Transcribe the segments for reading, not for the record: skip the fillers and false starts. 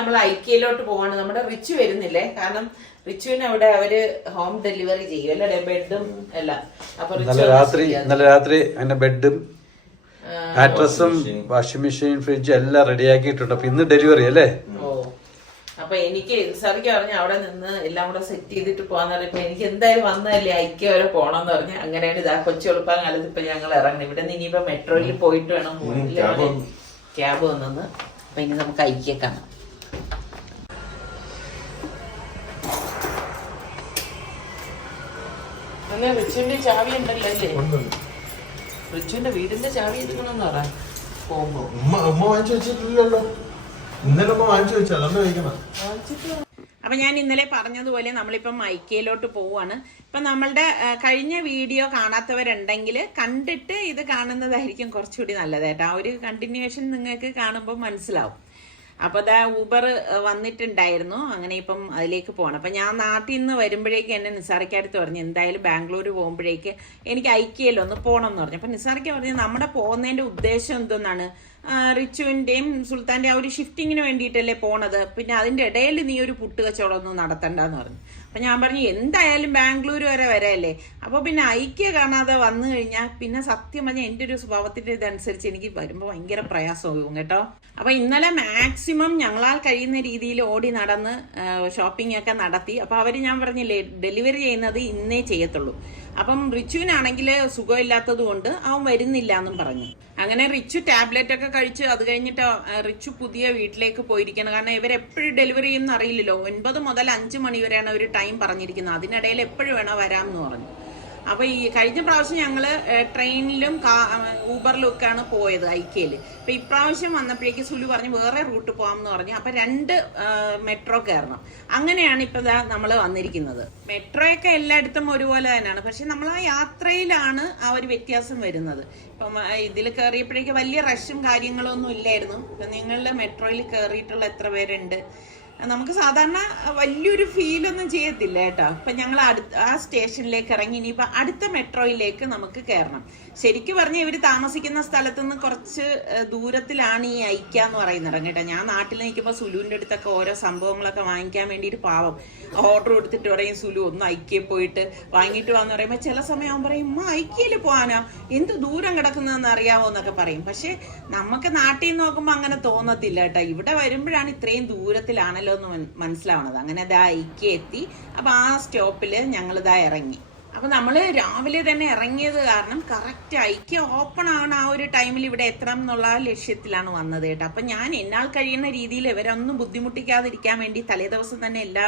നമ്മൾ ഐക്യയിലോട്ട് പോവാണ്. നമ്മുടെ റിച്ചു വരുന്നില്ലേ, കാരണം റിച്ചുവിന് അവിടെ അവര് ഹോം ഡെലിവറി ചെയ്യും അല്ലേ, ബെഡും എല്ലാം. അപ്പൊ ഇന്നലെ രാത്രി അതിന്റെ ബെഡും മാട്രസും വാഷിംഗ് മെഷീൻ ഫ്രിഡ്ജ് എല്ലാം റെഡിയാക്കിയിട്ടുണ്ട്. അപ്പൊ ഇന്ന് ഡെലിവറി അല്ലേ? അപ്പൊ എനിക്ക് സാറിക്ക് പറഞ്ഞ അവിടെ നിന്ന് എല്ലാം കൂടെ സെറ്റ് ചെയ്തിട്ട് പോകാന്ന് പറഞ്ഞപ്പോ എനിക്ക് എന്തായാലും വന്നതല്ലേ ഐക്യ വരെ പോണെന്ന് പറഞ്ഞ് അങ്ങനെയാണ് ഇതാ കൊച്ചു എളുപ്പം കാലത്ത് ഇപ്പൊ ഞങ്ങൾ ഇറങ്ങണം. ഇവിടെ നിന്ന് ഇനിയിപ്പോ മെട്രോയിൽ പോയിട്ട് വേണം ക്യാബ് വന്നെന്ന്. അപ്പൊ ഇനി നമുക്ക് ഐക്യ കാണാം. റിച്ചുവിന്റെ ചാവി ഉണ്ടല്ലോ അല്ലേ? റിച്ചുവിന്റെ വീടിന്റെ ചാവി എടുക്കണമെന്ന് പറയാം പോകുമ്പോ. അപ്പൊ ഞാൻ ഇന്നലെ പറഞ്ഞതുപോലെ നമ്മളിപ്പം ഐക്യയിലോട്ട് പോവാണ്. ഇപ്പൊ നമ്മളുടെ കഴിഞ്ഞ വീഡിയോ കാണാത്തവരുണ്ടെങ്കിൽ കണ്ടിട്ട് ഇത് കാണുന്നതായിരിക്കും കുറച്ചുകൂടി നല്ലത് കേട്ടോ. ആ ഒരു കണ്ടിന്യൂവേഷൻ നിങ്ങൾക്ക് കാണുമ്പോൾ മനസ്സിലാവും. അപ്പൊ അതാ ഊബർ വന്നിട്ടുണ്ടായിരുന്നു. അങ്ങനെ ഇപ്പം അതിലേക്ക് പോകണം. അപ്പൊ ഞാൻ നാട്ടിൽ നിന്ന് വരുമ്പോഴേക്ക് എന്നെ നിസാറിക്കടുത്ത് പറഞ്ഞു എന്തായാലും ബാംഗ്ലൂർ പോകുമ്പോഴേക്ക് എനിക്ക് ഐക്യയിലൊന്ന് പോകണം എന്ന് പറഞ്ഞു. അപ്പൊ നിസാറിക്ക പറഞ്ഞു നമ്മുടെ പോകുന്നതിന്റെ ഉദ്ദേശം എന്തെന്നാണ്, റിച്ചുവിന്റെയും സുൽത്താന്റെ ആ ഒരു ഷിഫ്റ്റിങ്ങിന് വേണ്ടിയിട്ടല്ലേ പോണത്, പിന്നെ അതിന്റെ ഇടയിൽ നീ ഒരു പുട്ട് കച്ചവടം ഒന്നും നടത്തണ്ടെന്ന് പറഞ്ഞു. അപ്പൊ ഞാൻ പറഞ്ഞു എന്തായാലും ബാംഗ്ലൂർ വരെ വരല്ലേ, അപ്പൊ പിന്നെ ഐക്യ കാണാതെ വന്നു കഴിഞ്ഞാൽ പിന്നെ സത്യം പറഞ്ഞാൽ എന്റെ ഒരു സ്വഭാവത്തിന്റെ ഇതനുസരിച്ച് എനിക്ക് വരുമ്പോൾ ഭയങ്കര പ്രയാസമാകും കേട്ടോ. അപ്പൊ ഇന്നലെ മാക്സിമം ഞങ്ങളാൽ കഴിയുന്ന രീതിയിൽ ഓടി നടന്ന് ഷോപ്പിംഗ് ഒക്കെ നടത്തി. അപ്പൊ അവര് ഞാൻ പറഞ്ഞില്ലേ ഡെലിവറി ചെയ്യുന്നത് ഇന്നേ ചെയ്യത്തുള്ളൂ. അപ്പം റിച്ചുവിനാണെങ്കിൽ സുഖമില്ലാത്തത് കൊണ്ട് അവൻ വരുന്നില്ല എന്നും പറഞ്ഞു. അങ്ങനെ റിച്ചു ടാബ്ലറ്റ് ഒക്കെ കഴിച്ച് അത് കഴിഞ്ഞിട്ട് റിച്ചു പുതിയ വീട്ടിലേക്ക് പോയിരിക്കണം. കാരണം ഇവരെപ്പോഴും ഡെലിവറി ചെയ്യുമെന്ന് അറിയില്ലല്ലോ. 9 മുതൽ 5 മണി വരെയാണ് ഒരു ടൈം പറഞ്ഞിരിക്കുന്നത്. അതിനിടയിൽ എപ്പോഴും വേണോ വരാമെന്ന് പറഞ്ഞു. അപ്പൊ ഈ കഴിഞ്ഞ പ്രാവശ്യം ഞങ്ങള് ട്രെയിനിലും ഊബറിലും ഒക്കെയാണ് പോയത് ഐക്യയില്. അപ്പൊ ഇപ്രാവശ്യം വന്നപ്പോഴേക്ക് സുലു പറഞ്ഞു വേറെ റൂട്ട് പോകാമെന്ന് പറഞ്ഞു. അപ്പൊ 2 മെട്രോ കയറണം. അങ്ങനെയാണ് ഇപ്പൊ നമ്മൾ വന്നിരിക്കുന്നത്. മെട്രോയൊക്കെ എല്ലായിടത്തും ഒരുപോലെ തന്നെയാണ്, പക്ഷെ നമ്മൾ ആ യാത്രയിലാണ് ആ ഒരു വ്യത്യാസം വരുന്നത്. ഇപ്പം ഇതിൽ കയറിയപ്പോഴേക്ക് വലിയ റഷും കാര്യങ്ങളും ഒന്നും ഇല്ലായിരുന്നു. നിങ്ങളുടെ മെട്രോയിൽ കയറിയിട്ടുള്ള എത്ര പേരുണ്ട്? നമുക്ക് സാധാരണ വലിയൊരു ഫീലൊന്നും ചെയ്യത്തില്ല കേട്ടോ. ഇപ്പൊ ഞങ്ങൾ ആ സ്റ്റേഷനിലേക്ക് ഇറങ്ങി ഇനിയിപ്പൊ അടുത്ത മെട്രോയിലേക്ക് നമുക്ക് കയറണം. ശരിക്കും പറഞ്ഞാൽ ഇവര് താമസിക്കുന്ന സ്ഥലത്ത് നിന്ന് കുറച്ച് ദൂരത്തിലാണ് ഈ ഐക്യ എന്ന് പറയുന്നത് കേട്ടോ. ഞാൻ നാട്ടിൽ നിൽക്കുമ്പോൾ സുലുവിന്റെ അടുത്തൊക്കെ ഓരോ സംഭവങ്ങളൊക്കെ വാങ്ങിക്കാൻ വേണ്ടിയിട്ട് പാവം ഓർഡർ കൊടുത്തിട്ട് പറയും സുലു ഒന്ന് ഐക്യയിൽ പോയിട്ട് വാങ്ങിയിട്ട് വാന്ന് പറയുമ്പോൾ ചില സമയം അവൻ പറയും ഉമ്മ ഐക്യയിൽ പോകാനാ, എന്ത് ദൂരം കിടക്കുന്നതെന്ന് അറിയാവോ എന്നൊക്കെ പറയും. പക്ഷെ നമുക്ക് നാട്ടിൽ നിന്ന് നോക്കുമ്പോൾ അങ്ങനെ തോന്നത്തില്ല കേട്ടോ. ഇവിടെ വരുമ്പോഴാണ് ഇത്രയും ദൂരത്തിലാണല്ലോ എന്ന് മനസ്സിലാവണത്. അങ്ങനെ ഇതാ ഐക്യ എത്തി. അപ്പൊ ആ സ്റ്റോപ്പില് ഞങ്ങൾ ഇതാ ഇറങ്ങി. അപ്പൊ നമ്മള് രാവിലെ തന്നെ ഇറങ്ങിയത് കാരണം കറക്റ്റ് ഐക്യ ഓപ്പൺ ആവണ ആ ഒരു ടൈമിൽ ഇവിടെ എത്തണം എന്നുള്ള ലക്ഷ്യത്തിലാണ് വന്നത് കേട്ടോ. അപ്പൊ ഞാൻ എന്നാൽ കഴിയുന്ന രീതിയിൽ ഇവരൊന്നും ബുദ്ധിമുട്ടിക്കാതിരിക്കാൻ വേണ്ടി തലേ ദിവസം തന്നെ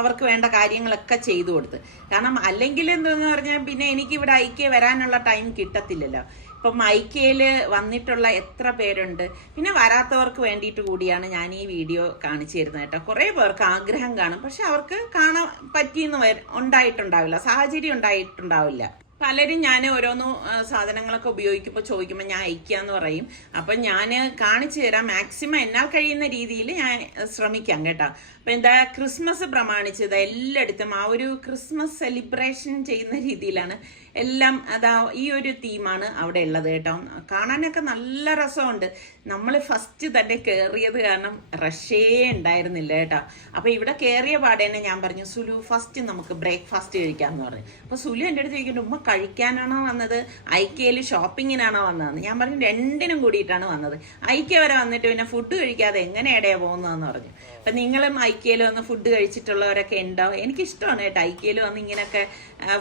അവർക്ക് വേണ്ട കാര്യങ്ങളൊക്കെ ചെയ്തു കൊടുത്ത്. കാരണം അല്ലെങ്കിൽ എന്തെന്ന് പറഞ്ഞാൽ പിന്നെ എനിക്ക് ഇവിടെ ഐക്യ വരാനുള്ള ടൈം കിട്ടത്തില്ലല്ലോ. ഇപ്പം ഐക്യയില് വന്നിട്ടുള്ള എത്ര പേരുണ്ട്, പിന്നെ വരാത്തവർക്ക് വേണ്ടിയിട്ട് കൂടിയാണ് ഞാൻ ഈ വീഡിയോ കാണിച്ചു തരുന്നത് കേട്ടോ. കുറേ പേർക്ക് ആഗ്രഹം കാണും, പക്ഷെ അവർക്ക് കാണാൻ പറ്റിയെന്ന് ഉണ്ടായിട്ടുണ്ടാവില്ല, സാഹചര്യം ഉണ്ടായിട്ടുണ്ടാവില്ല. പലരും ഞാൻ ഓരോന്നും സാധനങ്ങളൊക്കെ ഉപയോഗിക്കുമ്പോൾ ചോദിക്കുമ്പോൾ ഞാൻ ഐക്യാന്ന് പറയും. അപ്പം ഞാൻ കാണിച്ചു തരാം, മാക്സിമം എന്നാൽ കഴിയുന്ന രീതിയിൽ ഞാൻ ശ്രമിക്കാം കേട്ടോ. അപ്പം എന്താ ക്രിസ്മസ് പ്രമാണിച്ച് എല്ലായിടത്തും ആ ഒരു ക്രിസ്മസ് സെലിബ്രേഷൻ ചെയ്യുന്ന രീതിയിലാണ് എല്ലാം. അതാ ഈ ഒരു തീമാണ് അവിടെ ഉള്ളത് കേട്ടോ. കാണാനൊക്കെ നല്ല രസമുണ്ട്. നമ്മൾ ഫസ്റ്റ് തന്നെ കയറിയത് കാരണം റഷേ ഉണ്ടായിരുന്നില്ല കേട്ടോ. അപ്പൊ ഇവിടെ കയറിയ പാടെ തന്നെ ഞാൻ പറഞ്ഞു സുലു ഫസ്റ്റ് നമുക്ക് ബ്രേക്ക്ഫാസ്റ്റ് കഴിക്കാമെന്ന് പറഞ്ഞു. അപ്പൊ സുലു എൻ്റെ അടുത്ത് ചോദിക്കുന്നുണ്ട് ഉമ്മ കഴിക്കാനാണോ വന്നത് ഐക്യയിൽ ഷോപ്പിങ്ങിനാണോ വന്നതെന്ന്. ഞാൻ പറഞ്ഞു രണ്ടിനും കൂടിയിട്ടാണ് വന്നത്. ഐക്യ വരെ വന്നിട്ട് പിന്നെ ഫുഡ് കഴിക്കാതെ എങ്ങനെ ഇടയാ പോകുന്നതെന്ന് പറഞ്ഞു. അപ്പൊ നിങ്ങളും ഐക്യയിൽ വന്ന് ഫുഡ് കഴിച്ചിട്ടുള്ളവരൊക്കെ ഉണ്ടോ? എനിക്കിഷ്ടമാണ് കേട്ടോ ഐക്യയിൽ വന്ന് ഇങ്ങനെയൊക്കെ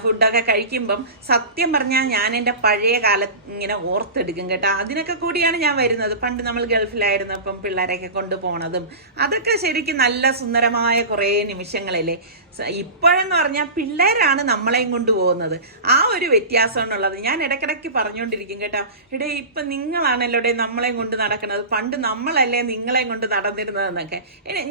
ഫുഡൊക്കെ കഴിക്കുമ്പം. സത്യം പറഞ്ഞാൽ ഞാൻ എൻ്റെ പഴയ കാലത്ത് ഇങ്ങനെ ഓർത്തെടുക്കും കേട്ടോ. അതിനൊക്കെ കൂടിയാണ് ഞാൻ വരുന്നത്. പണ്ട് നമ്മൾ ഗൾഫിലായിരുന്നപ്പം പിള്ളേരെയൊക്കെ കൊണ്ടുപോണതും അതൊക്കെ ശരിക്കും നല്ല സുന്ദരമായ കുറേ നിമിഷങ്ങളല്ലേ. ഇപ്പോഴെന്ന് പറഞ്ഞാൽ പിള്ളേരാണ് നമ്മളെയും കൊണ്ടുപോകുന്നത്. ആ ഒരു വ്യത്യാസം എന്നുള്ളത് ഞാൻ ഇടയ്ക്കിടയ്ക്ക് പറഞ്ഞുകൊണ്ടിരിക്കും കേട്ടോ. ഇടേ ഇപ്പം നിങ്ങളാണല്ലോ നമ്മളെയും കൊണ്ട് നടക്കുന്നത്, പണ്ട് നമ്മളല്ലേ നിങ്ങളെയും കൊണ്ട് നടന്നിരുന്നതെന്നൊക്കെ.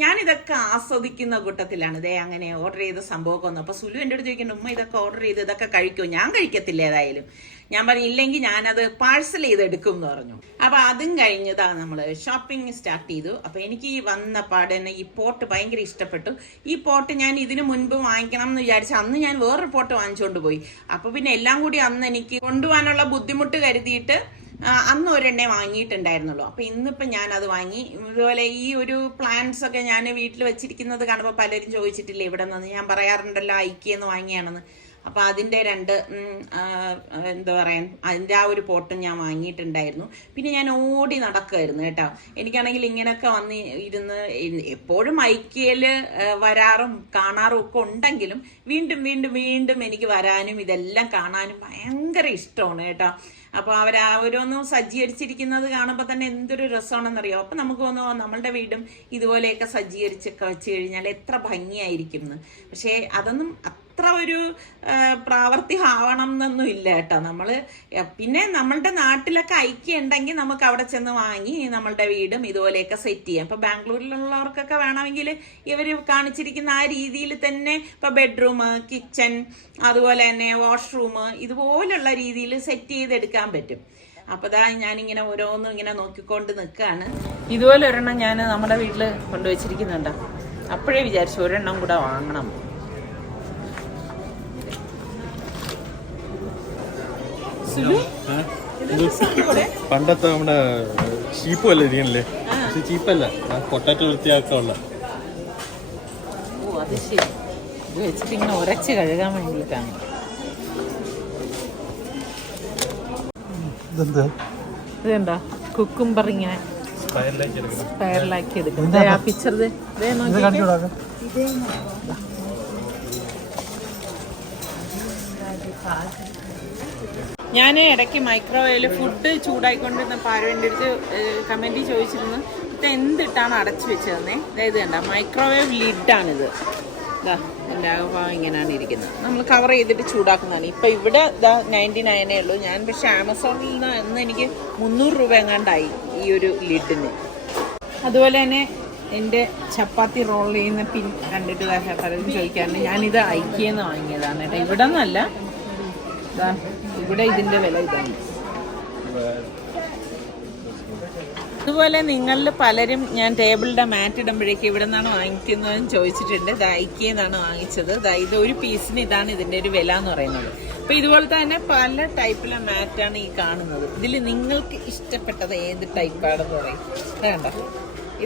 ഞാനിതൊക്കെ ആസ്വദിക്കുന്ന കൂട്ടത്തിലാണ്. ഇതേ അങ്ങനെ ഓർഡർ ചെയ്ത സംഭവമൊക്കെ വന്നു. അപ്പോൾ സുലു എൻ്റെ അടുത്ത് ചോദിക്കുന്നു ഉമ്മ ഇതൊക്കെ ഓർഡർ ചെയ്ത് ഇതൊക്കെ കഴിക്കുമോ? ഞാൻ കഴിക്കത്തില്ല ഏതായാലും. ഞാൻ പറഞ്ഞു ഇല്ലെങ്കിൽ ഞാനത് പാഴ്സൽ ചെയ്തെടുക്കും എന്ന് പറഞ്ഞു. അപ്പൊ അതും കഴിഞ്ഞതാണ് നമ്മൾ ഷോപ്പിംഗ് സ്റ്റാർട്ട് ചെയ്തു. അപ്പൊ എനിക്ക് ഈ വന്ന പാട് തന്നെ ഈ പോട്ട് ഭയങ്കര ഇഷ്ടപ്പെട്ടു. ഈ പോട്ട് ഞാൻ ഇതിനു മുൻപ് വാങ്ങിക്കണം എന്ന് വിചാരിച്ച അന്ന് ഞാൻ വേറൊരു പോട്ട് വാങ്ങിച്ചുകൊണ്ട് പോയി. അപ്പൊ പിന്നെ എല്ലാം കൂടി അന്ന് എനിക്ക് കൊണ്ടുപോകാനുള്ള ബുദ്ധിമുട്ട് കരുതിയിട്ട് അന്ന് ഒരെണ്ണേ വാങ്ങിയിട്ടുണ്ടായിരുന്നുള്ളൂ. അപ്പോൾ ഇന്നിപ്പോൾ ഞാനത് വാങ്ങി. ഇതുപോലെ ഈ ഒരു പ്ലാന്റ്സ് ഒക്കെ ഞാൻ വീട്ടിൽ വെച്ചിരിക്കുന്നത് കാണുമ്പോൾ പലരും ചോദിച്ചിട്ടില്ലേ ഇവിടെ നിന്ന്, ഞാൻ പറയാറുണ്ടല്ലോ ഐക്യെന്ന് വാങ്ങിയാണെന്ന്. അപ്പോൾ അതിൻ്റെ എന്താ പറയുക, അതിൻ്റെ ആ ഒരു പോട്ടും ഞാൻ വാങ്ങിയിട്ടുണ്ടായിരുന്നു. പിന്നെ ഞാൻ ഓടി നടക്കുമായിരുന്നു കേട്ടോ. എനിക്കാണെങ്കിൽ ഇങ്ങനെയൊക്കെ വന്ന് ഇരുന്ന് എപ്പോഴും ഐക്യയിൽ വരാറും കാണാറും ഒക്കെ ഉണ്ടെങ്കിലും വീണ്ടും വീണ്ടും വീണ്ടും എനിക്ക് വരാനും ഇതെല്ലാം കാണാനും ഭയങ്കര ഇഷ്ടമാണ് കേട്ടോ. അപ്പോൾ ഓരോന്നും സജ്ജീകരിച്ചിരിക്കുന്നത് കാണുമ്പോൾ തന്നെ എന്തൊരു രസമാണെന്നറിയോ. അപ്പം നമുക്ക് തോന്നുന്നു നമ്മളുടെ വീടും ഇതുപോലെയൊക്കെ സജ്ജീകരിച്ചൊക്കെ വെച്ച് കഴിഞ്ഞാൽ എത്ര ഭംഗിയായിരിക്കും എന്ന്. പക്ഷേ അതൊന്നും അത്ര ഒരു പ്രാവർത്തികമാവണം എന്നൊന്നും ഇല്ല കേട്ടോ. നമ്മൾ പിന്നെ നമ്മളുടെ നാട്ടിലൊക്കെ ഐക്യം ഉണ്ടെങ്കിൽ നമുക്ക് അവിടെ ചെന്ന് വാങ്ങി നമ്മളുടെ വീടും ഇതുപോലെയൊക്കെ സെറ്റ് ചെയ്യാം. ഇപ്പോൾ ബാംഗ്ലൂരിലുള്ളവർക്കൊക്കെ വേണമെങ്കിൽ ഇവർ കാണിച്ചിരിക്കുന്ന ആ രീതിയിൽ തന്നെ ഇപ്പോൾ ബെഡ്റൂം, കിച്ചൺ, അതുപോലെ തന്നെ വാഷ്റൂം ഇതുപോലുള്ള രീതിയിൽ സെറ്റ് ചെയ്തെടുക്കാൻ പറ്റും. അപ്പോൾ ഞാനിങ്ങനെ ഓരോന്നും ഇങ്ങനെ നോക്കിക്കൊണ്ട് നിൽക്കുകയാണ്. ഇതുപോലെ ഒരെണ്ണം ഞാൻ നമ്മുടെ വീട്ടിൽ കൊണ്ടുവച്ചിരിക്കുന്നുണ്ട്. അപ്പോഴേ വിചാരിച്ചു ഒരെണ്ണം കൂടെ വാങ്ങണം. പണ്ടത്തെ നമ്മുടെ ചീപ്പ് അല്ലേ ഇരിക്കണല്ലേ? പക്ഷെ ചീപ്പല്ല, പൊട്ടാറ്റോ വൃത്തിയാക്കാനുള്ള. ഓ അത് ശരി, ഇത് വെച്ചിട്ട് ഇങ്ങനെ ഉരച്ച് കഴുകാൻ വേണ്ടിയിട്ടാണ്. ഇതെന്താ കുക്കുംബർ ഇങ്ങനെ സ്പൈറലാക്കി എടുക്കുന്നത്. ആ പിക്ചർ ഞാൻ ഇടയ്ക്ക് മൈക്രോവേവിൽ ഫുഡ് ചൂടായിക്കൊണ്ടിരുന്നപ്പോൾ ആരും എൻ്റെ അടുത്ത് കമൻറ്റ് ചോദിച്ചിരുന്നു ഇത് എന്തിട്ടാണ് അടച്ചു വെച്ചതെന്നേ. അതായത് കണ്ട മൈക്രോവേവ് ലിഡാണിത്. ഇതാ എൻ്റെ ഭാഗം ഇങ്ങനെയാണ് ഇരിക്കുന്നത്. നമ്മൾ കവർ ചെയ്തിട്ട് ചൂടാക്കുന്നതാണ്. ഇപ്പം ഇവിടെ ഇതാ 99 ഉള്ളൂ. ഞാൻ പക്ഷേ ആമസോണിൽ നിന്ന് എനിക്ക് 300 രൂപ എങ്ങാണ്ടായി ഈ ഒരു ലിഡിന്. അതുപോലെ തന്നെ എൻ്റെ ചപ്പാത്തി റോൾ ചെയ്യുന്ന പിൻ കണ്ടിട്ട് പലരും ചോദിക്കാറുണ്ട്. ഞാനിത് ഐക്യെന്ന് വാങ്ങിയതാണ് കേട്ടോ. ഇവിടെ നിന്നല്ല, ഇതാ ഇവിടെ ഇതിൻ്റെ വില ഇതാണ്. അതുപോലെ നിങ്ങളിൽ പലരും ഞാൻ ടേബിളിൻ്റെ മാറ്റ് ഇടുമ്പോഴേക്കും ഇവിടെ നിന്നാണ് വാങ്ങിക്കുന്നതെന്ന് ചോദിച്ചിട്ടുണ്ട്. ഇത് ഐക്യെന്നാണ് വാങ്ങിച്ചത്. ഇത് ഒരു പീസിന് ഇതാണ് ഇതിൻ്റെ ഒരു വില എന്ന് പറയുന്നത്. അപ്പോൾ ഇതുപോലത്തെ തന്നെ പല ടൈപ്പിലെ മാറ്റാണ് ഈ കാണുന്നത്. ഇതിൽ നിങ്ങൾക്ക് ഇഷ്ടപ്പെട്ടത് ഏത് ടൈപ്പാണെന്ന് പറയും. വേണ്ട,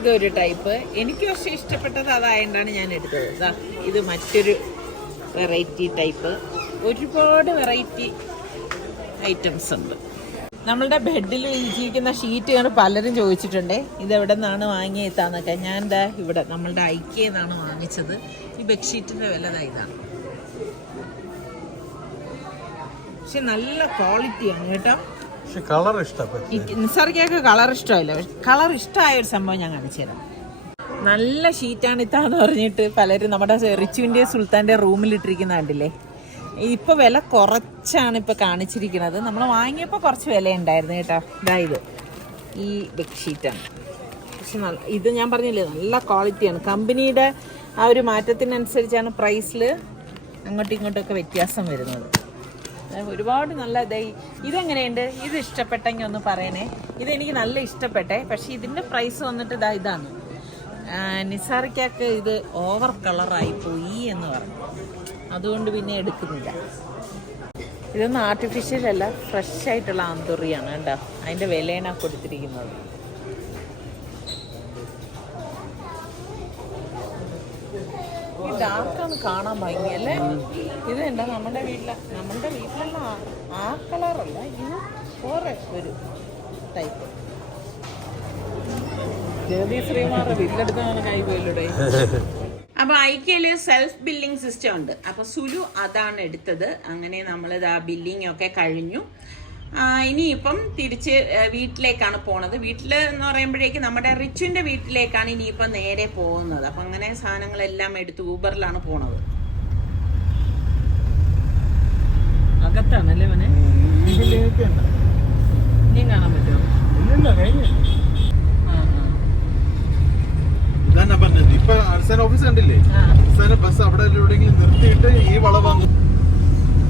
ഇതൊരു ടൈപ്പ്. എനിക്ക് പക്ഷേ ഇഷ്ടപ്പെട്ടത് അതായതുകൊണ്ടാണ് ഞാൻ എടുത്തത്. ഇത് മറ്റൊരു വെറൈറ്റി ടൈപ്പ്. ഒരുപാട് വെറൈറ്റി ഐറ്റംസ് ഉണ്ട്. നമ്മളുടെ ബെഡിൽ വിരിച്ചിരിക്കുന്ന ഷീറ്റ് കണ്ട് പലരും ചോദിച്ചിട്ടുണ്ട് ഇതെവിടെ നിന്നാണ് വാങ്ങിയെത്താന്നൊക്കെ. ഞാൻ ഇവിടെ നമ്മളുടെ ഐക്യെന്നാണ് വാങ്ങിച്ചത്. ഈ ബെഡ്ഷീറ്റിൻ്റെ വില ഇതാണ്. പക്ഷെ നല്ല ക്വാളിറ്റിയാണ് കേട്ടോ. കളർ ഇഷ്ടപ്പെട്ടു. നിസാർക്കൊക്കെ കളർ ഇഷ്ടമല്ല. കളർ ഇഷ്ടമായ ഒരു സംഭവം ഞാൻ കാണിച്ചു തരാം. നല്ല ഷീറ്റാണ് ഇത്താന്ന് പറഞ്ഞിട്ട് പലരും നമ്മുടെ റിച്ചുവിൻ്റെ സുൽത്താൻ്റെ റൂമിലിട്ടിരിക്കുന്ന കണ്ടില്ലേ. ഇപ്പോൾ വില കുറച്ചാണ് ഇപ്പോൾ കാണിച്ചിരിക്കുന്നത്. നമ്മൾ വാങ്ങിയപ്പോൾ കുറച്ച് വില ഉണ്ടായിരുന്നു കേട്ടോ. ഇതായത് ഈ ബെഡ്ഷീറ്റാണ്. പക്ഷെ ഇത് ഞാൻ പറഞ്ഞില്ലേ നല്ല ക്വാളിറ്റിയാണ്. കമ്പനിയുടെ ആ ഒരു മാറ്റത്തിനനുസരിച്ചാണ് പ്രൈസിൽ അങ്ങോട്ടും ഇങ്ങോട്ടൊക്കെ വ്യത്യാസം വരുന്നത്. ഒരുപാട് നല്ല ഇതെങ്ങനെയുണ്ട്? ഇത് ഇഷ്ടപ്പെട്ടെങ്കിൽ ഒന്ന് പറയണേ. ഇതെനിക്ക് നല്ല ഇഷ്ടപ്പെട്ടെ. പക്ഷെ ഇതിൻ്റെ പ്രൈസ് വന്നിട്ട് ഇതാണ്. നിസാറിക്കൊക്കെ ഇത് ഓവർ കളറായി പോയി എന്ന് പറഞ്ഞു. അതുകൊണ്ട് പിന്നെ എടുക്കുന്നില്ല. ഇതൊന്നും ആർട്ടിഫിഷ്യൽ അല്ല, ഫ്രഷ് ആയിട്ടുള്ള ആന്തൂറിയാണ് കേട്ടോ. അതിൻ്റെ വിലയാണ് കൊടുത്തിരിക്കുന്നത്. ഈ ഡാർക്കാണ് കാണാൻ ഭംഗിയല്ലേ. ഇത് എന്താ നമ്മുടെ വീട്ടിലുള്ള ആ കളറല്ല, ഇത് വേറെ ഒരു ടൈപ്പ്. ശ്രീമാരുടെ വീട്ടിലെടുത്താണ് കൈ പോയിലൂടെ. അപ്പോൾ ഐക്യയിൽ സെൽഫ് ബില്ലിംഗ് സിസ്റ്റം ഉണ്ട്. അപ്പോൾ സുലു അതാണ് എടുത്തത്. അങ്ങനെ നമ്മളിത് ആ ബില്ലിംഗ് ഒക്കെ കഴിഞ്ഞു. ഇനിയിപ്പം തിരിച്ച് വീട്ടിലേക്കാണ് പോണത്. വീട്ടിൽ എന്ന് പറയുമ്പോഴേക്ക് നമ്മുടെ റിച്ചുവിൻ്റെ വീട്ടിലേക്കാണ് ഇനിയിപ്പം നേരെ പോകുന്നത്. അപ്പം അങ്ങനെ സാധനങ്ങളെല്ലാം എടുത്ത് ഊബറിലാണ് പോണത്. അകത്താണല്ലേ മോനെ? ഇനിയും കാണാൻ പറ്റുമോ? ഇപ്പൊ അർസന ഓഫീസ് കണ്ടില്ലേ? അർസന ബസ് അവിടെ എവിടെയെങ്കിലും നിർത്തിയിട്ട് ഈ വളവാങ്ങും.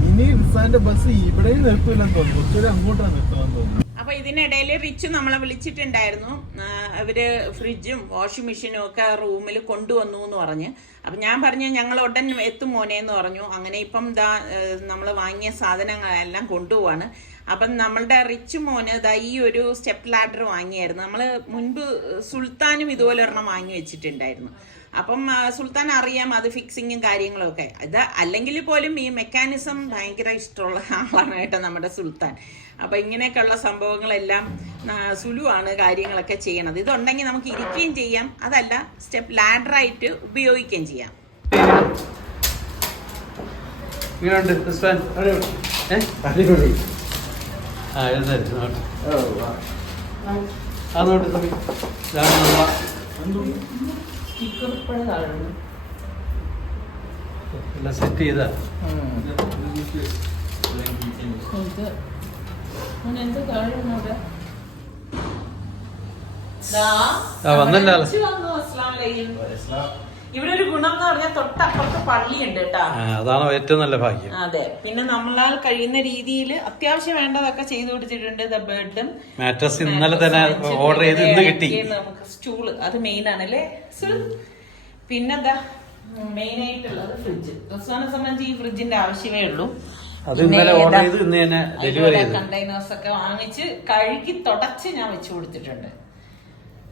ഇനി ഇർസാന്റെ ബസ് ഇവിടെയും നിർത്തൂലെന്ന് തോന്നുന്നു. കുറച്ചുകൂടെ അങ്ങോട്ടാണ് നിർത്തണമെന്ന് തോന്നുന്നു. അപ്പൊ ഇതിനിടയിൽ റിച്ചു നമ്മളെ വിളിച്ചിട്ടുണ്ടായിരുന്നു. അവര് ഫ്രിഡ്ജും വാഷിംഗ് മെഷീനും ഒക്കെ റൂമിൽ കൊണ്ടുവന്നു എന്ന് പറഞ്ഞ്. അപ്പൊ ഞാൻ പറഞ്ഞു ഞങ്ങൾ ഉടൻ എത്തും മോനെ എന്ന് പറഞ്ഞു. അങ്ങനെ ഇപ്പം നമ്മൾ വാങ്ങിയ സാധനങ്ങളെല്ലാം കൊണ്ടുപോവാണ്. അപ്പം നമ്മളുടെ റിച്ച് മോന് ദാ ഈ ഒരു സ്റ്റെപ്പ് ലാഡർ വാങ്ങിയായിരുന്നു. നമ്മൾ മുൻപ് സുൽത്താനും ഇതുപോലെ ഒരെണ്ണം വാങ്ങി വെച്ചിട്ടുണ്ടായിരുന്നു. അപ്പം സുൽത്താൻ അറിയാം അത് ഫിക്സിങ്ങും കാര്യങ്ങളും ഒക്കെ. ഇത് അല്ലെങ്കിൽ പോലും ഈ മെക്കാനിസം ഭയങ്കര ഇഷ്ടമുള്ള ആളാണ് കേട്ടോ നമ്മുടെ സുൽത്താൻ. അപ്പം ഇങ്ങനെയൊക്കെയുള്ള സംഭവങ്ങളെല്ലാം സുലുവാണ് കാര്യങ്ങളൊക്കെ ചെയ്യണത്. ഇതുണ്ടെങ്കിൽ നമുക്ക് ഇരിക്കുകയും ചെയ്യാം, അതല്ല സ്റ്റെപ്പ് ലാഡറായിട്ട് ഉപയോഗിക്കുകയും ചെയ്യാം. സെറ്റ് ചെയ്താ വന്നല്ലോ. ഇവിടെ ഒരു ഗുണം എന്ന് പറഞ്ഞാൽ തൊട്ടപ്പുറത്ത് പള്ളിയുണ്ട് കേട്ടോ. അതാണ് ഏറ്റവും നല്ല ഭാഗ്യം. അതെ, പിന്നെ നമ്മളാൽ കഴിയുന്ന രീതിയിൽ അത്യാവശ്യം വേണ്ടതൊക്കെ ചെയ്തു കൊടുത്തിട്ടുണ്ട്. ബെഡും മാട്രസ് ഇന്നലെ തന്നെ ഓർഡർ ചെയ്ത് ഇന്ന് കിട്ടി. നമുക്ക് സ്റ്റൂള് അത് മെയിൻ ആണല്ലേ. പിന്നെന്താ മെയിൻ ആയിട്ടുള്ളത് ഫ്രിഡ്ജ്. റിസ്വാനെ സംബന്ധിച്ച് ഈ ഫ്രിഡ്ജിന്റെ ആവശ്യമേ ഉള്ളൂ. കണ്ടെയ്നേഴ്സ് ഒക്കെ വാങ്ങിച്ച് കഴുകി തുടച്ച് ഞാൻ വെച്ചു കൊടുത്തിട്ടുണ്ട്.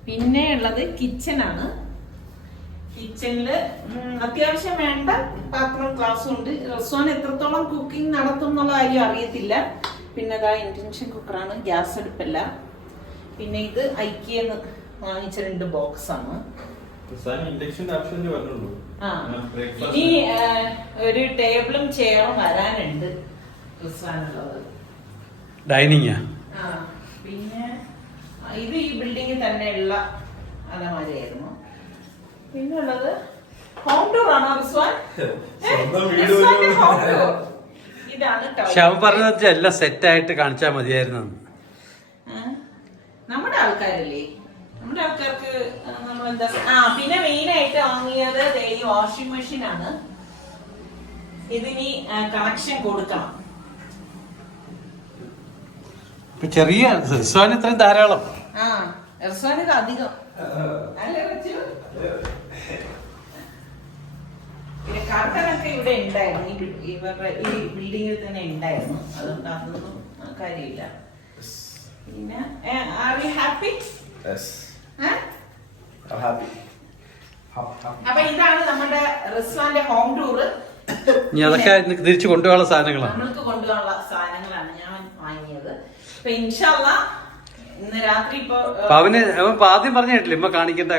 പിന്നെ ഉള്ളത് കിച്ചനാണ്. കിച്ചണില് അത്യാവശ്യം വേണ്ട പാത്രം ഗ്ലാസും ഉണ്ട്. റിസ്വാൻ എത്രത്തോളം കുക്കിംഗ് നടത്തും എന്നുള്ള കാര്യം അറിയത്തില്ല. പിന്നെ അതാ ഇൻഡക്ഷൻ കുക്കറാണ്, ഗ്യാസ് അടുപ്പല്ല. പിന്നെ ഇത് ഐക്യന്ന് വാങ്ങിച്ച 2 ബോക്സാണ്. ഇനി ഒരു ടേബിളും ചെയറും വരാനുണ്ട് റിസ്വാനുള്ളത്. ഡൈനിങ്. പിന്നെ ഇത് ഈ ബിൽഡിംഗിൽ തന്നെ ഉള്ള അലമാരയായിരുന്നു. പിന്നെ ഉള്ളത് ഹോം ടൂർ ആണോ റിസ്വാൻ? ഇതാണ് അവൻ പറഞ്ഞത് എല്ലാം സെറ്റ് ആയിട്ട് കാണിച്ചാൽ മതിയായിരുന്നു. നമ്മുടെ ആൾക്കാരല്ലേ, നമ്മുടെ ആൾക്കാർക്ക് നമ്മളെന്താ. പിന്നെ മെയിൻ ആയിട്ട് വാങ്ങിയത് ഈ വാഷിംഗ് മെഷീൻ ആണ്. ഇതിനി കണക്ഷൻ കൊടുക്കണം. ചെറിയ റിസ്വാൻ ഇത്രയും ധാരാളം. റിസ്വാൻ ഇത് അധികം. പിന്നെ കർട്ടനൊക്കെ ഇവിടെ ഉണ്ടായിരുന്നു, ഇവരുടെ ഈ ബിൽഡിങ്ങിൽ തന്നെ ഉണ്ടായിരുന്നു. അതുകൊണ്ട് അതൊന്നും കാര്യമില്ല. പിന്നെ അപ്പൊ ഇതാണ് നമ്മുടെ റിസ്വാന്റെ ഹോം ടൂറ്. അതൊക്കെ തിരിച്ചു കൊണ്ടുപോകാനുള്ള സാധനങ്ങളാണ്, നമ്മൾക്ക് കൊണ്ടുപോകാനുള്ള സാധനങ്ങളാണ് ഞാൻ വാങ്ങിയത്. അപ്പൊ ഇൻഷാല്ലാ ഇന്ന് രാത്രി അവൻ ആദ്യം പറഞ്ഞ കേട്ടില്ല ഇമ്മ കാണിക്കുന്ന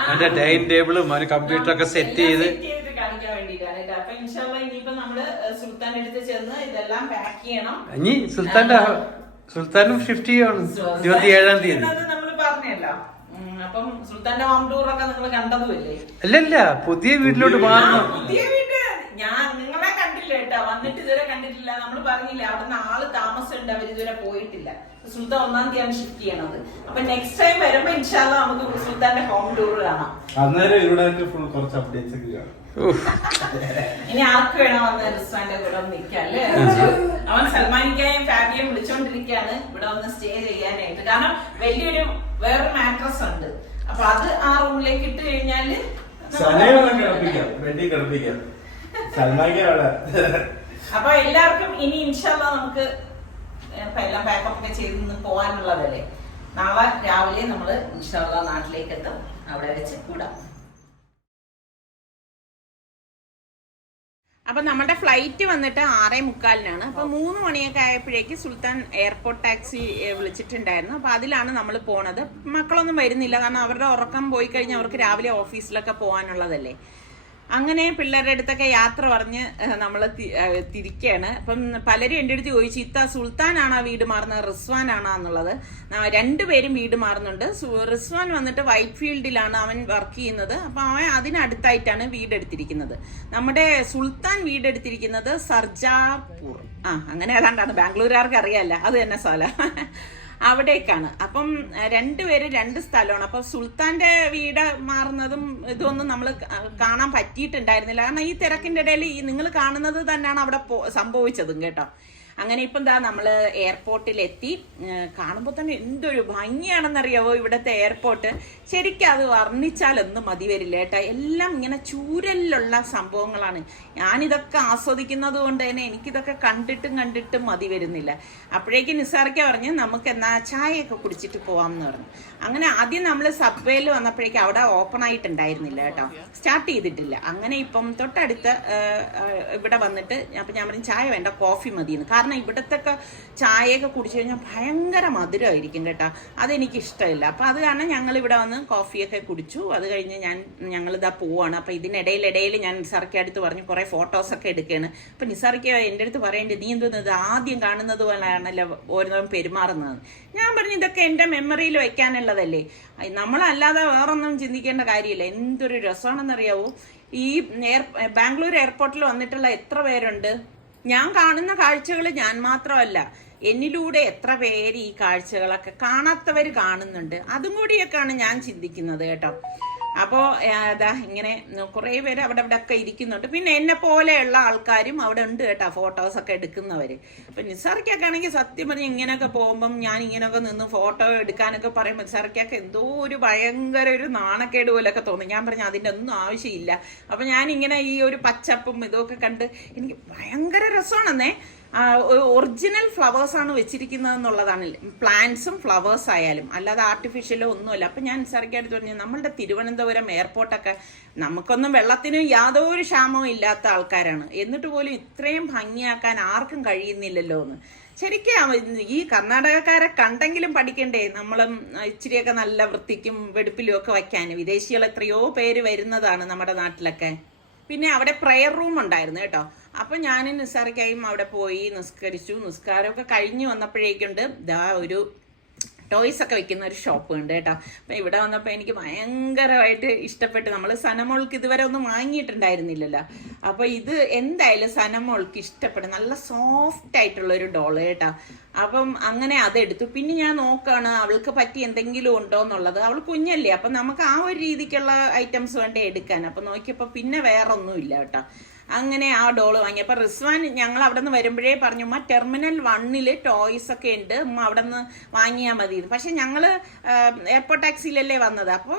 അവന്റെ ഡൈനിങ് ടേബിളും അവന് കമ്പ്യൂട്ടറൊക്കെ സെറ്റ് ചെയ്ത് കാണിക്കാൻ വേണ്ടിട്ടാണ്. അപ്പൊ ഇൻഷാല്ലാ ഇനിയിപ്പോ നമ്മള് സുൽത്താന്റെ അടുത്ത് ചെന്ന് ഇതെല്ലാം പാക്ക് ചെയ്യണം. ഇനി സുൽത്താനും ഷിഫ്റ്റ് ചെയ്യണം 27-ാം തീയതി. നമ്മള് പറഞ്ഞല്ലോ. അപ്പം സുൽത്താന്റെ ഹോം ടൂർ ഒക്കെ നിങ്ങൾ കണ്ടതുമല്ലേ? അല്ലല്ല, പുതിയ വീട്ടിലോട്ട് മാറണം. പുതിയ വീട് ഞാൻ നിങ്ങളെ കണ്ടില്ല കേട്ടോ, വന്നിട്ട് ഇതുവരെ കണ്ടിട്ടില്ല. നമ്മള് പറഞ്ഞില്ല അവിടെ ആള് താമസമുണ്ട്, അവർ ഇതുവരെ പോയിട്ടില്ല. സുൽത്താൻ 1-ാം തീയതിയാണ് ഷിഫ്റ്റ് ചെയ്യണത്. അപ്പൊ നെക്സ്റ്റ് ടൈം വരുമ്പോ ഇൻഷാല്ലാ നമുക്ക് സുൽത്താന്റെ ഹോം ടൂർ കാണാം. അന്നേരം ഇവിടെ കുറച്ച് അപ്ഡേറ്റ്സ് ഒക്കെ കാണാം. ഇനി ആർക്ക് വേണം വന്ന് റിസ്വാന്റെ കൂടെ നിൽക്കാല്ലേ? അവൻ സൽമാനിക്കായും ഫാബിയും വിളിച്ചോണ്ടിരിക്കുകയാണ് ഇവിടെ വന്ന് സ്റ്റേ ചെയ്യാനായിട്ട്. കാരണം വലിയൊരു വേറൊരു മാട്രസ് ഉണ്ട്. അപ്പൊ അത് ആ റൂമിലേക്ക് ഇട്ട് കഴിഞ്ഞാല് അപ്പൊ എല്ലാവർക്കും ഇനി ഇൻഷാല്ലാ നമുക്ക് എല്ലാം പാക്കപ്പ് ഒക്കെ ചെയ്ത് പോകാനുള്ളതല്ലേ. നാളെ രാവിലെ നമ്മള് ഇൻഷാല്ലാ നാട്ടിലേക്ക് എത്തും. അവിടെ വെച്ച് കൂടാം. അപ്പൊ നമ്മുടെ ഫ്ലൈറ്റ് വന്നിട്ട് 6:45 അപ്പൊ 3 മണിയൊക്കെ ആയപ്പോഴേക്ക് സുൽത്താൻ എയർപോർട്ട് ടാക്സി വിളിച്ചിട്ടുണ്ടായിരുന്നു. അപ്പൊ അതിലാണ് നമ്മൾ പോണത്. മക്കളൊന്നും വരുന്നില്ല, കാരണം അവരുടെ ഉറക്കം പോയി കഴിഞ്ഞാൽ അവർക്ക് രാവിലെ ഓഫീസിലൊക്കെ പോകാനുള്ളതല്ലേ. അങ്ങനെ പിള്ളേരുടെ അടുത്തൊക്കെ യാത്ര പറഞ്ഞ് നമ്മൾ തിരിക്കുകയാണ്. അപ്പം പലരും എൻ്റെ അടുത്ത് ചോദിച്ചു, ഇത്ത സുൽത്താനാണോ വീട് മാറുന്നത് റിസ്വാനാണോ എന്നുള്ളത്. 2 പേരും വീട് മാറുന്നുണ്ട്. റിസ്വാൻ വന്നിട്ട് വൈറ്റ് ഫീൽഡിലാണ് അവൻ വർക്ക് ചെയ്യുന്നത്. അപ്പം അവൻ അതിനടുത്തായിട്ടാണ് വീടെടുത്തിരിക്കുന്നത്. നമ്മുടെ സുൽത്താൻ വീടെടുത്തിരിക്കുന്നത് സർജാപൂർ, അങ്ങനെ ഏതാണ്ടാണ്, ബാംഗ്ലൂരുകാർക്ക് അറിയാമല്ല, അത് തന്നെ സ്ഥലം അവിടേക്കാണ്. അപ്പം 2 പേര് 2 സ്ഥലമാണ്. അപ്പൊ സുൽത്താന്റെ വീട് മാറുന്നതും ഇതൊന്നും നമ്മൾ കാണാൻ പറ്റിയിട്ടുണ്ടായിരുന്നില്ല. കാരണം ഈ തിരക്കിന്റെ ഇടയിൽ നിങ്ങൾ കാണുന്നത് തന്നെയാണ് അവിടെ സംഭവിച്ചതും കേട്ടോ. അങ്ങനെ ഇപ്പം എന്താ നമ്മള് എയർപോർട്ടിലെത്തി. കാണുമ്പോൾ തന്നെ എന്തൊരു ഭംഗിയാണെന്നറിയാവോ ഇവിടുത്തെ എയർപോർട്ട്. ശരിക്കും അത് വർണ്ണിച്ചാലൊന്നും മതി വരില്ല കേട്ടോ. എല്ലാം ഇങ്ങനെ ചൂരലിലുള്ള സംഭവങ്ങളാണ്. ഞാനിതൊക്കെ ആസ്വദിക്കുന്നത് കൊണ്ട് തന്നെ എനിക്കിതൊക്കെ കണ്ടിട്ടും മതി വരുന്നില്ല. അപ്പോഴേക്കും നിസാർക്ക പറഞ്ഞ് നമുക്ക് എന്നാ ചായയൊക്കെ കുടിച്ചിട്ട് പോവാമെന്ന് പറഞ്ഞു. അങ്ങനെ ആദ്യം നമ്മൾ സബ്വേയിൽ വന്നപ്പോഴേക്കും അവിടെ ഓപ്പൺ ആയിട്ടുണ്ടായിരുന്നില്ല കേട്ടോ, സ്റ്റാർട്ട് ചെയ്തിട്ടില്ല. അങ്ങനെ ഇപ്പം തൊട്ടടുത്ത് ഇവിടെ വന്നിട്ട് അപ്പം ഞാൻ പറഞ്ഞു ചായ വേണ്ട, കോഫി മതിയെന്ന്. കാരണം ഇവിടത്തെ ചായയൊക്കെ കുടിച്ചു കഴിഞ്ഞാൽ ഭയങ്കര മധുരമായിരിക്കും കേട്ടോ, അതെനിക്ക് ഇഷ്ടമില്ല. അപ്പം അത് കാരണം ഞങ്ങൾ ഇവിടെ വന്ന് കോഫിയൊക്കെ കുടിച്ചു. അത് കഴിഞ്ഞ് ഞങ്ങളിതാ പോവാണ്. അപ്പം ഇതിനിടയിൽ ഞാൻ നിസാർക്ക അടുത്ത് പറഞ്ഞു കുറേ ഫോട്ടോസൊക്കെ എടുക്കുകയാണ്. അപ്പം നിസാർക്ക എൻ്റെ അടുത്ത് പറയേണ്ടത് നീ എന്തോന്ന് ഇത് ആദ്യം കാണുന്നത് പോലെയാണല്ലോ ഓരോന്നും പെരുമാറുന്നത്. ഞാൻ പറഞ്ഞു ഇതൊക്കെ എൻ്റെ മെമ്മറിയിൽ വെക്കാനുള്ളതല്ലേ, നമ്മളല്ലാതെ വേറൊന്നും ചിന്തിക്കേണ്ട കാര്യമില്ല. എന്തൊരു രസമാണെന്നറിയാവോ ഈ ബാംഗ്ലൂർ എയർപോർട്ടിൽ വന്നിട്ടുള്ള എത്ര പേരുണ്ട്. ഞാൻ കാണുന്ന കാഴ്ചകൾ ഞാൻ മാത്രമല്ല, എന്നിലൂടെ എത്ര പേര് ഈ കാഴ്ചകളൊക്കെ കാണാത്തവർ കാണുന്നുണ്ട്. അതും കൂടിയൊക്കെയാണ് ഞാൻ ചിന്തിക്കുന്നത് കേട്ടോ. അപ്പോൾ അതാ ഇങ്ങനെ കുറേ പേര് അവിടെ ഒക്കെ ഇരിക്കുന്നുണ്ട്. പിന്നെ എന്നെ പോലെയുള്ള ആൾക്കാരും അവിടെ ഉണ്ട് കേട്ടോ, ഫോട്ടോസൊക്കെ എടുക്കുന്നവർ. അപ്പം നിസാർക്കൊക്കെ ആണെങ്കിൽ സത്യം പറഞ്ഞ് ഇങ്ങനെയൊക്കെ പോകുമ്പം ഞാൻ ഇങ്ങനെയൊക്കെ നിന്ന് ഫോട്ടോ എടുക്കാനൊക്കെ പറയുമ്പോൾ നിസാർക്കൊക്കെ എന്തോ ഒരു ഭയങ്കര ഒരു നാണക്കേട് പോലെയൊക്കെ തോന്നും. ഞാൻ പറഞ്ഞു അതിൻ്റെ ഒന്നും ആവശ്യമില്ല. അപ്പം ഞാനിങ്ങനെ ഈ ഒരു പച്ചപ്പും ഇതൊക്കെ കണ്ട് എനിക്ക് ഭയങ്കര രസമാണെന്നേ. ഒറിജിനൽ ഫ്ലവേഴ്സാണ് വെച്ചിരിക്കുന്നത് എന്നുള്ളതാണ്, പ്ലാന്റ്സും ഫ്ലവേഴ്സ് ആയാലും, അല്ലാതെ ആർട്ടിഫിഷ്യലോ ഒന്നുമല്ല. അപ്പം ഞാൻ നിസാർക്കടുത്ത് പറഞ്ഞു നമ്മളുടെ തിരുവനന്തപുരം എയർപോർട്ടൊക്കെ നമുക്കൊന്നും വെള്ളത്തിന് യാതൊരു ക്ഷാമവും ഇല്ലാത്ത ആൾക്കാരാണ്, എന്നിട്ട് പോലും ഇത്രയും ഭംഗിയാക്കാൻ ആർക്കും കഴിയുന്നില്ലല്ലോ എന്ന്. ശരിക്കും ഈ കർണാടകക്കാരെ കണ്ടെങ്കിലും പഠിക്കണ്ടേ, നമ്മളും ഇച്ചിരിയൊക്കെ നല്ല വൃത്തിക്കും വെടുപ്പിലും ഒക്കെ വയ്ക്കാൻ. വിദേശികൾ എത്രയോ പേര് വരുന്നതാണ് നമ്മുടെ നാട്ടിലൊക്കെ. പിന്നെ അവിടെ പ്രെയർ റൂം ഉണ്ടായിരുന്നു കേട്ടോ. അപ്പം ഞാൻ നിസാർക്കായും അവിടെ പോയി നിസ്കരിച്ചു. നിസ്കാരമൊക്കെ കഴിഞ്ഞ് വന്നപ്പോഴേക്കുണ്ട് ദാ ഒരു ടോയ്സ് ഒക്കെ വെക്കുന്ന ഒരു ഷോപ്പ് ഉണ്ട് കേട്ടോ. അപ്പം ഇവിടെ വന്നപ്പോൾ എനിക്ക് ഭയങ്കരമായിട്ട് ഇഷ്ടപ്പെട്ട്. നമ്മൾ സനമോൾക്ക് ഇതുവരെ ഒന്നും വാങ്ങിയിട്ടുണ്ടായിരുന്നില്ലല്ലോ. അപ്പോൾ ഇത് എന്തായാലും സനമോൾക്ക് ഇഷ്ടപ്പെടും. നല്ല സോഫ്റ്റ് ആയിട്ടുള്ളൊരു ഡോള് കേട്ടോ. അപ്പം അങ്ങനെ അതെടുത്തു. പിന്നെ ഞാൻ നോക്കുകയാണ് അവൾക്ക് പറ്റി എന്തെങ്കിലും ഉണ്ടോ എന്നുള്ളത്. അവൾ കുഞ്ഞല്ലേ, അപ്പം നമുക്ക് ആ ഒരു രീതിക്കുള്ള ഐറ്റംസ് വേണ്ടേ എടുക്കാൻ. അപ്പം നോക്കിയപ്പോൾ പിന്നെ വേറെ ഒന്നുമില്ല കേട്ടോ. അങ്ങനെ ആ ഡോള് വാങ്ങി. അപ്പം റിസ്വാൻ ഞങ്ങൾ അവിടെ നിന്ന് വരുമ്പോഴേ പറഞ്ഞു ടെർമിനൽ 1 ടോയ്സ് ഒക്കെ ഉണ്ട്, അവിടെ നിന്ന് വാങ്ങിയാൽ മതി. പക്ഷെ ഞങ്ങൾ എയർപോർട്ട് ടാക്സിയിലല്ലേ വന്നത്, അപ്പോൾ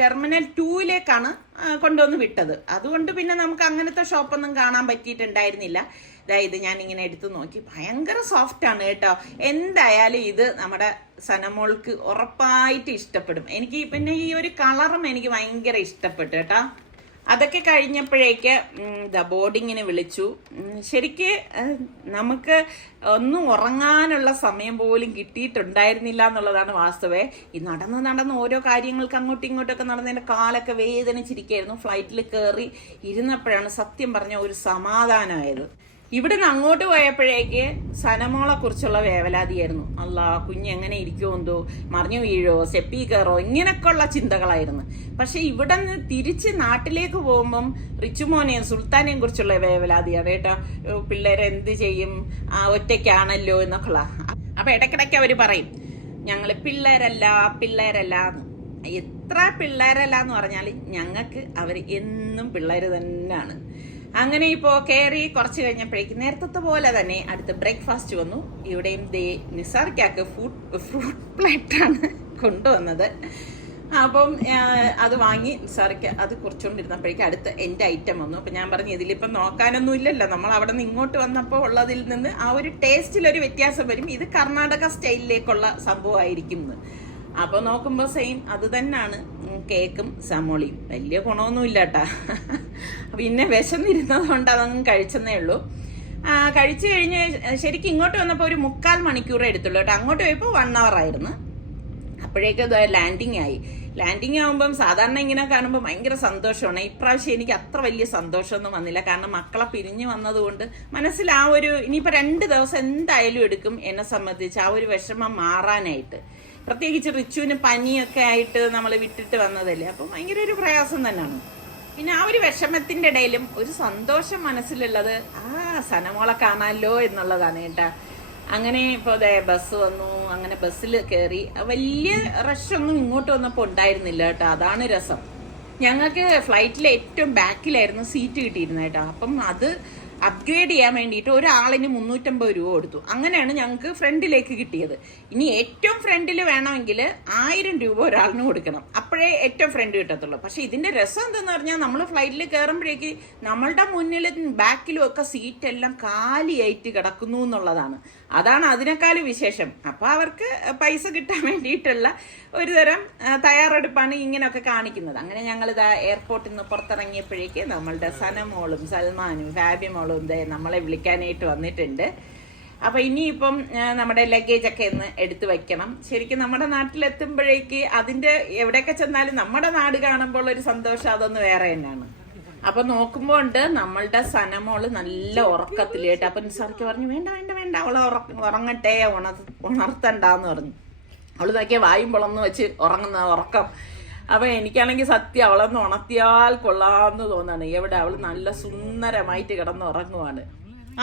ടെർമിനൽ 2 കൊണ്ടുവന്ന് വിട്ടത്. അതുകൊണ്ട് പിന്നെ നമുക്ക് അങ്ങനത്തെ ഷോപ്പൊന്നും കാണാൻ പറ്റിയിട്ടുണ്ടായിരുന്നില്ല. ഇത് ഞാനിങ്ങനെ എടുത്തു നോക്കി, ഭയങ്കര സോഫ്റ്റ് ആണ് കേട്ടോ. എന്തായാലും ഇത് നമ്മുടെ സനമോൾക്ക് ഉറപ്പായിട്ട് ഇഷ്ടപ്പെടും. എനിക്ക് പിന്നെ ഈ ഒരു കളറും എനിക്ക് ഭയങ്കര ഇഷ്ടപ്പെട്ടു കേട്ടോ. അതൊക്കെ കഴിഞ്ഞപ്പോഴേക്ക് ബോർഡിങ്ങിന് വിളിച്ചു. ശരിക്ക് നമുക്ക് ഒന്നും ഉറങ്ങാനുള്ള സമയം പോലും കിട്ടിയിട്ടുണ്ടായിരുന്നില്ല എന്നുള്ളതാണ് വാസ്തവേ. ഈ നടന്ന് ഓരോ കാര്യങ്ങൾക്ക് അങ്ങോട്ടും ഇങ്ങോട്ടൊക്കെ നടന്നതിൻ്റെ കാലൊക്കെ വേദനിച്ചിരിക്കുകയായിരുന്നു. ഫ്ലൈറ്റിൽ കയറി ഇരുന്നപ്പോഴാണ് സത്യം പറഞ്ഞ ഒരു സമാധാനമായത്. ഇവിടുന്ന് അങ്ങോട്ട് പോയപ്പോഴേക്ക് സനമോളെ കുറിച്ചുള്ള വേവലാതിയായിരുന്നു. അല്ലാ കുഞ്ഞെങ്ങനെ ഇരിക്കുമോ എന്തോ, മറിഞ്ഞു വീഴോ, സ്റ്റെപ്പി കയറോ, ഇങ്ങനെയൊക്കെയുള്ള ചിന്തകളായിരുന്നു. പക്ഷെ ഇവിടെ നിന്ന് തിരിച്ച് നാട്ടിലേക്ക് പോകുമ്പം റിച്ചുമോനെയും സുൽത്താനെയും കുറിച്ചുള്ള വേവലാതിയാണ് കേട്ടോ. പിള്ളേരെ എന്ത് ചെയ്യും, ഒറ്റയ്ക്കാണല്ലോ എന്നൊക്കെയുള്ള. അപ്പൊ ഇടയ്ക്കിടയ്ക്ക് അവർ പറയും ഞങ്ങൾ പിള്ളേരല്ല. എത്ര പിള്ളേരല്ല എന്ന് പറഞ്ഞാൽ ഞങ്ങൾക്ക് അവർ എന്നും പിള്ളേർ തന്നെയാണ്. അങ്ങനെ ഇപ്പോൾ കയറി കുറച്ച് കഴിഞ്ഞപ്പോഴേക്കും നേരത്തെ പോലെ തന്നെ അടുത്ത് ബ്രേക്ക്ഫാസ്റ്റ് വന്നു. ഇവിടെയും നിസാർക്കാക്ക് ഫ്രൂട്ട് പ്ലേറ്റാണ് കൊണ്ടുവന്നത്. അപ്പം അത് വാങ്ങി നിസാർക്ക് അത് കുറിച്ചുകൊണ്ടിരുന്നപ്പോഴേക്കും അടുത്ത് എൻ്റെ ഐറ്റം വന്നു. അപ്പം ഞാൻ പറഞ്ഞു ഇതിലിപ്പം നോക്കാനൊന്നും ഇല്ലല്ലോ, നമ്മൾ അവിടെ നിന്ന് ഇങ്ങോട്ട് വന്നപ്പോൾ ഉള്ളതിൽ നിന്ന് ആ ഒരു ടേസ്റ്റിലൊരു വ്യത്യാസം വരും. ഇത് കർണാടക സ്റ്റൈലിലേക്കുള്ള സംഭവമായിരിക്കും. അപ്പോൾ നോക്കുമ്പോൾ സെയിം അത് തന്നെയാണ്. കേക്കും സമോളിയും വലിയ ഗുണമൊന്നുമില്ല കേട്ടാ. പിന്നെ വിശന്നിരുന്നത് കൊണ്ട് അതങ്ങ് കഴിച്ചെന്നേ ഉള്ളൂ. കഴിച്ചു കഴിഞ്ഞ് ശരിക്കും ഇങ്ങോട്ട് വന്നപ്പോൾ ഒരു 3/4 മണിക്കൂറേ എടുത്തുള്ളൂ കേട്ടോ. അങ്ങോട്ട് പോയപ്പോൾ 1 hour ആയിരുന്നു. അപ്പോഴേക്കും ലാൻഡിങ് ആയി. ലാൻഡിങ് ആകുമ്പം സാധാരണ ഇങ്ങനെ കാണുമ്പോൾ ഭയങ്കര സന്തോഷമാണ്. ഇപ്രാവശ്യം എനിക്ക് അത്ര വലിയ സന്തോഷമൊന്നും വന്നില്ല. കാരണം മക്കളെ പിരിഞ്ഞു വന്നതുകൊണ്ട് മനസ്സിൽ ആ ഒരു ഇനിയിപ്പോൾ 2 ദിവസം എന്തായാലും എടുക്കും എന്നെ സംബന്ധിച്ച് ആ ഒരു വിഷമം മാറാനായിട്ട്. പ്രത്യേകിച്ച് റിച്ചുവിന് പനിയൊക്കെ ആയിട്ട് നമ്മൾ വിട്ടിട്ട് വന്നതല്ലേ, അപ്പം ഭയങ്കര ഒരു പ്രയാസം തന്നെയാണ്. പിന്നെ ആ ഒരു വിഷമത്തിൻ്റെ ഇടയിലും ഒരു സന്തോഷം മനസ്സിലുള്ളത് സനമോളെ കാണാമല്ലോ എന്നുള്ളതാണ് കേട്ടാ. അങ്ങനെ ഇപ്പോൾ ബസ് വന്നു. അങ്ങനെ ബസ്സിൽ കയറി. വലിയ റഷൊന്നും ഇങ്ങോട്ട് വന്നപ്പോൾ ഉണ്ടായിരുന്നില്ല കേട്ടോ. അതാണ് രസം. ഞങ്ങൾക്ക് ഫ്ലൈറ്റിലെ ഏറ്റവും ബാക്കിലായിരുന്നു സീറ്റ് കിട്ടിയിരുന്നത് കേട്ടോ. അപ്പം അത് അപ്ഗ്രേഡ് ചെയ്യാൻ വേണ്ടിയിട്ട് ഒരാളിന് 350 രൂപ കൊടുത്തു. അങ്ങനെയാണ് ഞങ്ങൾക്ക് ഫ്രണ്ടിലേക്ക് കിട്ടിയത്. ഇനി ഏറ്റവും ഫ്രണ്ടിൽ വേണമെങ്കിൽ 1000 രൂപ ഒരാളിന് കൊടുക്കണം, അപ്പോഴേ ഏറ്റവും ഫ്രണ്ട് കിട്ടത്തുള്ളൂ. പക്ഷെ ഇതിന്റെ രസം എന്തെന്ന് പറഞ്ഞാൽ നമ്മൾ ഫ്ലൈറ്റിൽ കയറുമ്പോഴേക്ക് നമ്മളുടെ മുന്നിലും ബാക്കിലും ഒക്കെ സീറ്റ് എല്ലാം കാലിയായിട്ട് കിടക്കുന്നു എന്നുള്ളതാണ്. അതാണ് അതിനേക്കാളും വിശേഷം. അപ്പൊ അവർക്ക് പൈസ കിട്ടാൻ വേണ്ടിയിട്ടുള്ള ഒരു തരം തയ്യാറെടുപ്പാണ് ഇങ്ങനെയൊക്കെ കാണിക്കുന്നത്. അങ്ങനെ ഞങ്ങളിതാ എയർപോർട്ടിൽ നിന്ന് പുറത്തിറങ്ങിയപ്പോഴേക്ക് നമ്മളുടെ സനമോളും സൽമാനും ഫാബിമോളും നമ്മളെ വിളിക്കാനായിട്ട് വന്നിട്ടുണ്ട്. അപ്പൊ ഇനിയിപ്പം നമ്മുടെ ലഗേജ് ഒക്കെ ഒന്ന് എടുത്തു വെക്കണം. ശരിക്കും നമ്മുടെ നാട്ടിലെത്തുമ്പോഴേക്ക് അതിന്റെ എവിടെയൊക്കെ ചെന്നാലും നമ്മുടെ നാട് കാണുമ്പോൾ ഒരു സന്തോഷം അതൊന്ന് വേറെ തന്നെയാണ്. അപ്പൊ നോക്കുമ്പോ ഉണ്ട് നമ്മളുടെ സനമോള് നല്ല ഉറക്കത്തിലേട്ട്. അപ്പൊ നിസാർക്ക് പറഞ്ഞു വേണ്ട വേണ്ട വേണ്ട അവളെ ഉറങ്ങട്ടെ, ഉണർത്തണ്ടെന്ന് പറഞ്ഞു. അവള് നോക്കിയ വായും പൊളന്ന് വെച്ച് ഉറങ്ങുന്ന ഉറക്കം. അപ്പൊ എനിക്കാണെങ്കിൽ സത്യം അവളൊന്ന് ഉണർത്തിയാൽ കൊള്ളാമെന്ന് തോന്നാണ്. എവിടെ അവള് നല്ല സുന്ദരമായിട്ട് കിടന്ന് ഉറങ്ങുവാണ്.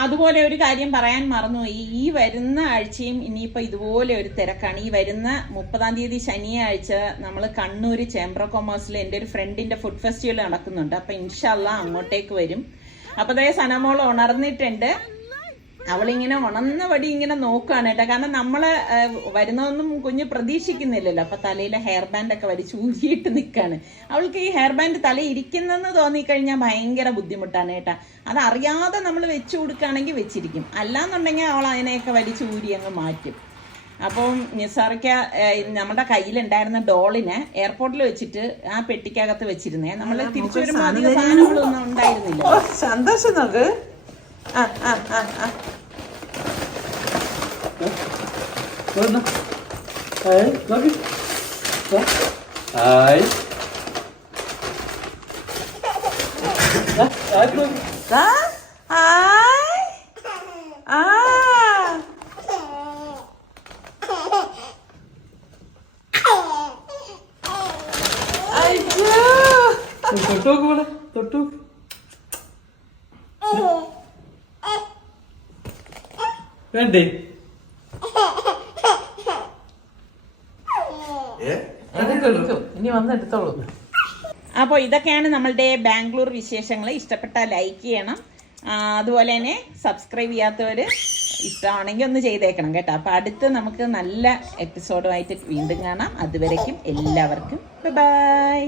അതുപോലെ ഒരു കാര്യം പറയാൻ മറന്നുപോയി. ഈ വരുന്ന ആഴ്ചയും ഇനിയിപ്പോൾ ഇതുപോലെ ഒരു തിരക്കാണ്. ഈ വരുന്ന 30-ാം തീയതി ശനിയാഴ്ച നമ്മൾ കണ്ണൂർ ചേംബർ ഓഫ് കൊമേഴ്സിൽ എൻ്റെ ഒരു ഫ്രണ്ടിന്റെ ഫുഡ് ഫെസ്റ്റിവൽ നടക്കുന്നുണ്ട്. അപ്പൊ ഇൻഷാല്ലാ അങ്ങോട്ടേക്ക് വരും. അപ്പൊ അതേ സനമോൾ ഉണർന്നിട്ടുണ്ട്. അവളിങ്ങനെ ഉണർന്നപടി ഇങ്ങനെ നോക്കുകയാണ് കേട്ടോ. കാരണം നമ്മള് വരുന്നതൊന്നും കുഞ്ഞ് പ്രതീക്ഷിക്കുന്നില്ലല്ലോ. അപ്പൊ തലയിലെ ഹെയർ ബാൻഡ് ഒക്കെ വലിച്ച് ഊരിയിട്ട് നിൽക്കാണ്. അവൾക്ക് ഈ ഹെയർ ബാൻഡ് തലയിൽ ഇരിക്കുന്നെന്ന് തോന്നിക്കഴിഞ്ഞാൽ ഭയങ്കര ബുദ്ധിമുട്ടാണ് കേട്ടാ. അതറിയാതെ നമ്മൾ വെച്ചു കൊടുക്കുകയാണെങ്കിൽ വെച്ചിരിക്കും, അല്ലാന്നുണ്ടെങ്കിൽ അവൾ അതിനെയൊക്കെ വലിച്ച് ഊരി അങ്ങ് മാറ്റും. അപ്പം നിസാറിക്ക നമ്മുടെ കയ്യിലുണ്ടായിരുന്ന ഡോളിനെ എയർപോർട്ടിൽ വെച്ചിട്ട് ആ പെട്ടിക്കകത്ത് വെച്ചിരുന്നേ. നമ്മൾ തിരിച്ചു വരുമ്പോൾ അധികം സാധനങ്ങളൊന്നും ഉണ്ടായിരുന്നില്ല. സന്തോഷം നോക്ക്. തൊട്ടോക്ക് വേണ്ടേ? ഇനി വന്നെടുത്തോളൂ. അപ്പോൾ ഇതൊക്കെയാണ് നമ്മളുടെ ബാംഗ്ലൂർ വിശേഷങ്ങൾ. ഇഷ്ടപ്പെട്ടാൽ ലൈക്ക് ചെയ്യണം. അതുപോലെ തന്നെ സബ്സ്ക്രൈബ് ചെയ്യാത്തവർ ഇഷ്ടമാണെങ്കിൽ ഒന്ന് ചെയ്തേക്കണം കേട്ടോ. അപ്പോൾ അടുത്ത് നമുക്ക് നല്ല എപ്പിസോഡുമായിട്ട് വീണ്ടും കാണാം. അതുവരേക്കും എല്ലാവർക്കും ബൈ.